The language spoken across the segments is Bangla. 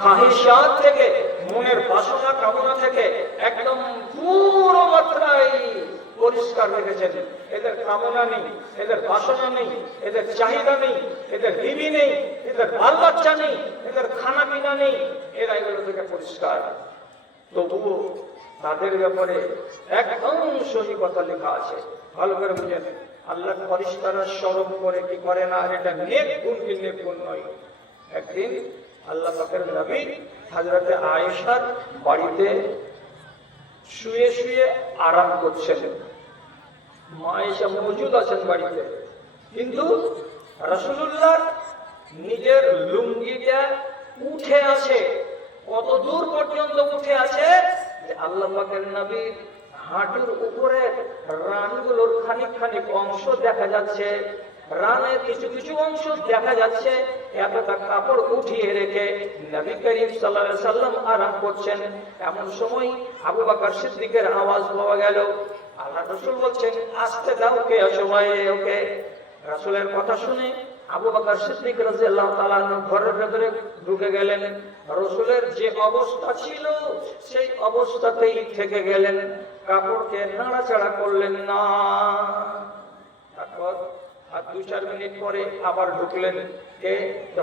খাহিশাত থেকে, মনের বাসনা কামনা থেকে একদম পুরো মাত্রায় পরিষ্কার রেখেছেন। এদের কামনা নেই, এদের বাসনা নেই, এদের চাহিদা নেই, এদের বিবি নেই, এদের বাল বাচ্চা নেই, এদের খানা পিনা নেই, এরা এগুলো থেকে পরিষ্কার। তবুও তাদের ব্যাপারে একদম সহি কথা লেখা আছে, ভালো করে বুঝেন। আল্লাহ ফরিস্তারা স্মরণ করে কি করে না, এটা নেক গুণ কি নেক গুণ নয়। একদিন আল্লাহ পাকের নবী হযরতে আয়েশার বাড়িতে শুয়ে শুয়ে আরাম করছেন। মা আয়েশা মজুদ আছেন বাড়িতে, কিন্তু রাসূলুল্লাহ নিজের লুঙ্গিটা উঠে আছে। কত দূর পর্যন্ত উঠে আছে যে আল্লাহ পাকের নবীর হাঁটুর উপরে রানগুলোর খানিক খানিক অংশ দেখা যাচ্ছে, রানের কিছু কিছু অংশ দেখা যাচ্ছে। এতটা কাপড় উঠিয়ে রেখে নবী করিম সাল্লাল্লাহু আলাইহি সাল্লাম আরাম করছেন। এমন সময় আবু বকর সিদ্দিকের আওয়াজ পাওয়া গেল। আল্লাহ রাসূল বলছেন, আস্তে দাও, কে সময় ওকে। রাসূলের কথা শুনে আবু বকর সিদ্দিক রাদিয়াল্লাহু তাআলা আনহু ঘরের ভেতরে ঢুকে গেলেন। রাসূলের যে অবস্থা ছিল সেই অবস্থাতেই থেকে গেলেন, কাপড়কে নাড়াচাড়া করলেন না। তারপর আর 2-4 মিনিট পরে আবার ঢুকলেন। কে?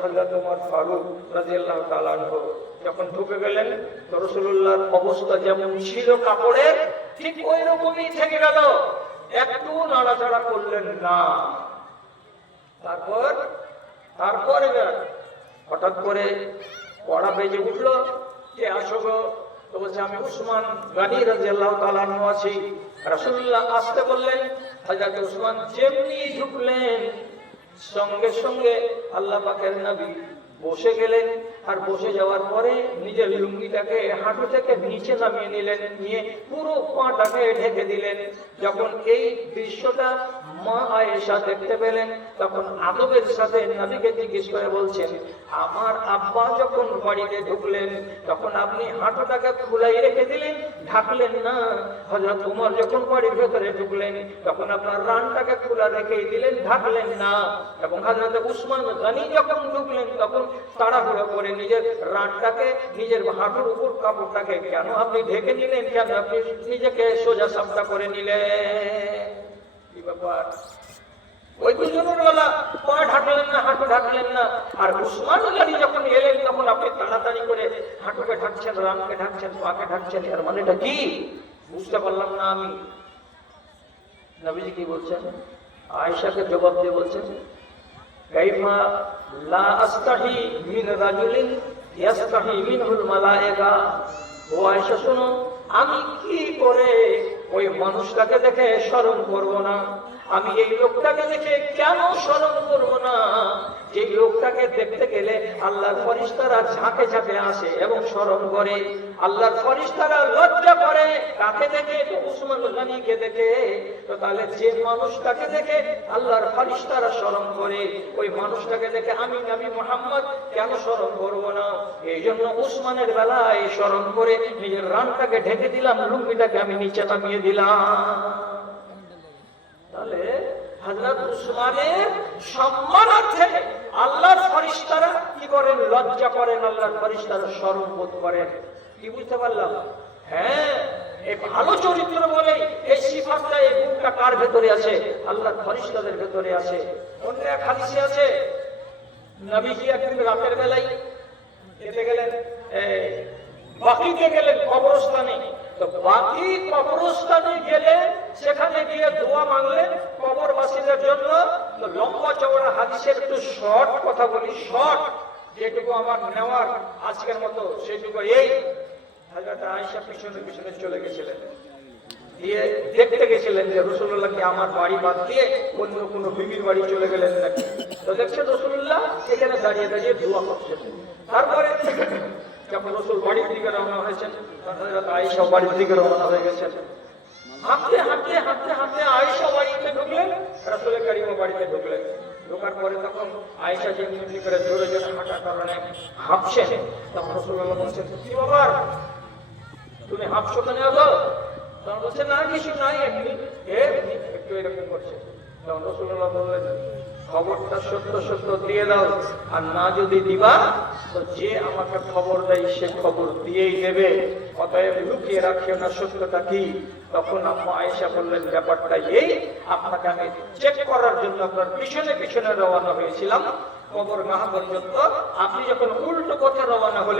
হযরত ওমর ফারুক রাদিয়াল্লাহু তাআলা আনহু। যখন ঢুকে গেলেন তো রাসূলুল্লাহর অবস্থা যেমন ছিল কাপড়ের, ঠিক ওই রকমই থেকে গেল, একটু নাড়াচাড়া করলেন না। তারপরে হঠাৎ করে কড়া বেজে উঠলো, কে আসো গো? তো বলছে, আমি উসমান গনি রাদিয়াল্লাহু তাআলা আনহু আছি। রাসূলুল্লাহ আসতে বললেন। হযরত উসমান যেমনি ঢুকলেন, সঙ্গে সঙ্গে আল্লাহ পাকের নবী বসে গেলেন। আর বসে যাওয়ার পরে নিজের লুঙ্গিটাকে হাঁটু থেকে নিচে নামিয়ে নিলেন, নিয়ে পুরো পাটাকে ঢেকে দিলেন। যখন এই দৃশ্যটা মা আয়েশা দেখতে পেলেন, তখন আদবের সাথে নবীকে জিজ্ঞেস করে বলছেন, আমার আব্বা যখন বাড়িতে ঢুকলেন তখন আপনি হাঁটুটাকে খোলাই রেখে দিলেন, ঢাকলেন না। হযরত ওমর যখন বাড়ির ভেতরে ঢুকলেন তখন আপনার রানটাকে খোলা রেখে দিলেন, ঢাকলেন না। এবং হযরত উসমান গনি যখন ঢুকলেন তখন তাড়াহুড়ো করে নিজের রানটাকে, নিজের হাঁটুর উপর কাপড়টাকে কেন আপনি ঢেকে নিলেন, কেন আপনি নিজেকে সোজা সাপটা করে নিলেন? কি ব্যাপার? ওই দুজনের বেলা পা ঢাকলেন না, হাঁটু ঢাকলেন না। আর উসমান গনি যখন এলেন তখন আপনি তাড়াতাড়ি করে হাঁটুকে ঢাকছেন, রানকে ঢাকছেন, পাকে ঢাকছেন। এর মানেটা কি বুঝতে পারলাম না আমি। নবীজি কি বলছেন? আয়েশাকে জবাব দিয়ে বলছেন, কাইফা লা আস্তাহি মিন রাজুলিন ইয়াস্তাহি মিনহুল মালায়েকা। ও আয়েশা শোনো, আমি কি করে ওই মানুষটাকে দেখে শরম করব না? আমি এই লোকটাকে দেখে কেন শরম করব না? যে লোকটাকে দেখতে গেলে আল্লাহর ফেরেশতারা ঝাঁকে ঝাঁকে আসে এবং শরম করে। আল্লাহর ফেরেশতারা লজ্জা করে কাকে দেখে? তো উসমান গনিকে দেখে। তো তাহলে যে মানুষটাকে দেখে আল্লাহর ফেরেশতারা শরম করে, ওই মানুষটাকে দেখে আমি নবী মুহাম্মদ কেন শরম করব না? এই জন্য উসমানের বেলায় শরম করে নিজের রানটাকে ঢেকে দিলাম, লুঙ্গিটাকে আমি নিচে নামিয়ে দিলাম। তাহলে হযরত উসমানের সম্মানার্থে আল্লাহর ফেরেশতারা কি করেন? লজ্জা করেন, আল্লাহর ফেরেশতারা শরম বোধ করেন। কি বুঝতে পারলাম? হ্যাঁ, এই ভালো চরিত্র বলে এই সিফাতটা, এই গুণটা কার ভেতরে আছে? আল্লাহর ফেরেশতাদের ভেতরে আছে। অন্য এক হাদিসে আছে, নবীজি একদিন রাতের বেলায় যেতে গেলেন, বাকিতে গেলেন, কবরস্থানে। তো বাকি কবরস্থানে গেলে সেখানে গিয়ে দোয়া মাংলেন কবরবাসীদের জন্য। তো লম্বা চওড়া হাদিসের একটু শর্ট কথা বলি, শর্ট যেটুকু আমার নেওয়ার আজকের মতো সেটুকু। এই হযরত আয়েশা পিছনে পিছনে চলে গেছিলেন, দিয়ে দেখতে গেছিলেন যে রাসূলুল্লাহ কি আমার বাড়ি বাদ দিয়ে অন্য কোনো বিবির বাড়ি চলে গেলেন নাকি। তো দেখছেন রাসূলুল্লাহ এখানে দাঁড়িয়ে দাঁড়িয়ে দোয়া করছেন। তারপরে যখন রাসূল বাড়ির দিকে রওনা হয়েছেন, হযরত আয়েশা বাড়ির দিকে রওনা হয়ে গেছেন। হাঁটতে হাঁটতে হাঁটতে হাঁটতে আয়েশা বাড়িতে ঢুকলেন, রাসূল কারীম বাড়িতে ঢুকলেন। ঢোকার পরে তখন আয়েশা যেমনি করে জোরে জোরে হাঁটার কারণে হাঁপছেন। তখন রাসূলুল্লাহ বলছেন, কি ব্যাপার, তুমি হাঁপছো কেন? তখন বলছে, না কিছু নাই, এমনি একটু এরকম করছে। তখন রাসূলুল্লাহ বললেন, খবরটা সত্য সত্য দিয়ে দাও, আর না যদি দিবা তো যে আমাকে খবর দেয় সে খবর দিয়েই দেবে, অতএব লুকিয়ে রাখিও না সত্যটা কি। তখন আম্মা আয়েশা বললেন, ব্যাপারটা এই, আপনাকে আমি চেক করার জন্য আপনার পিছনে পিছনে রওনা হয়েছিলাম কবরগাহ পর্যন্ত। আপনি যখন উল্টো পথে রওনা হলেন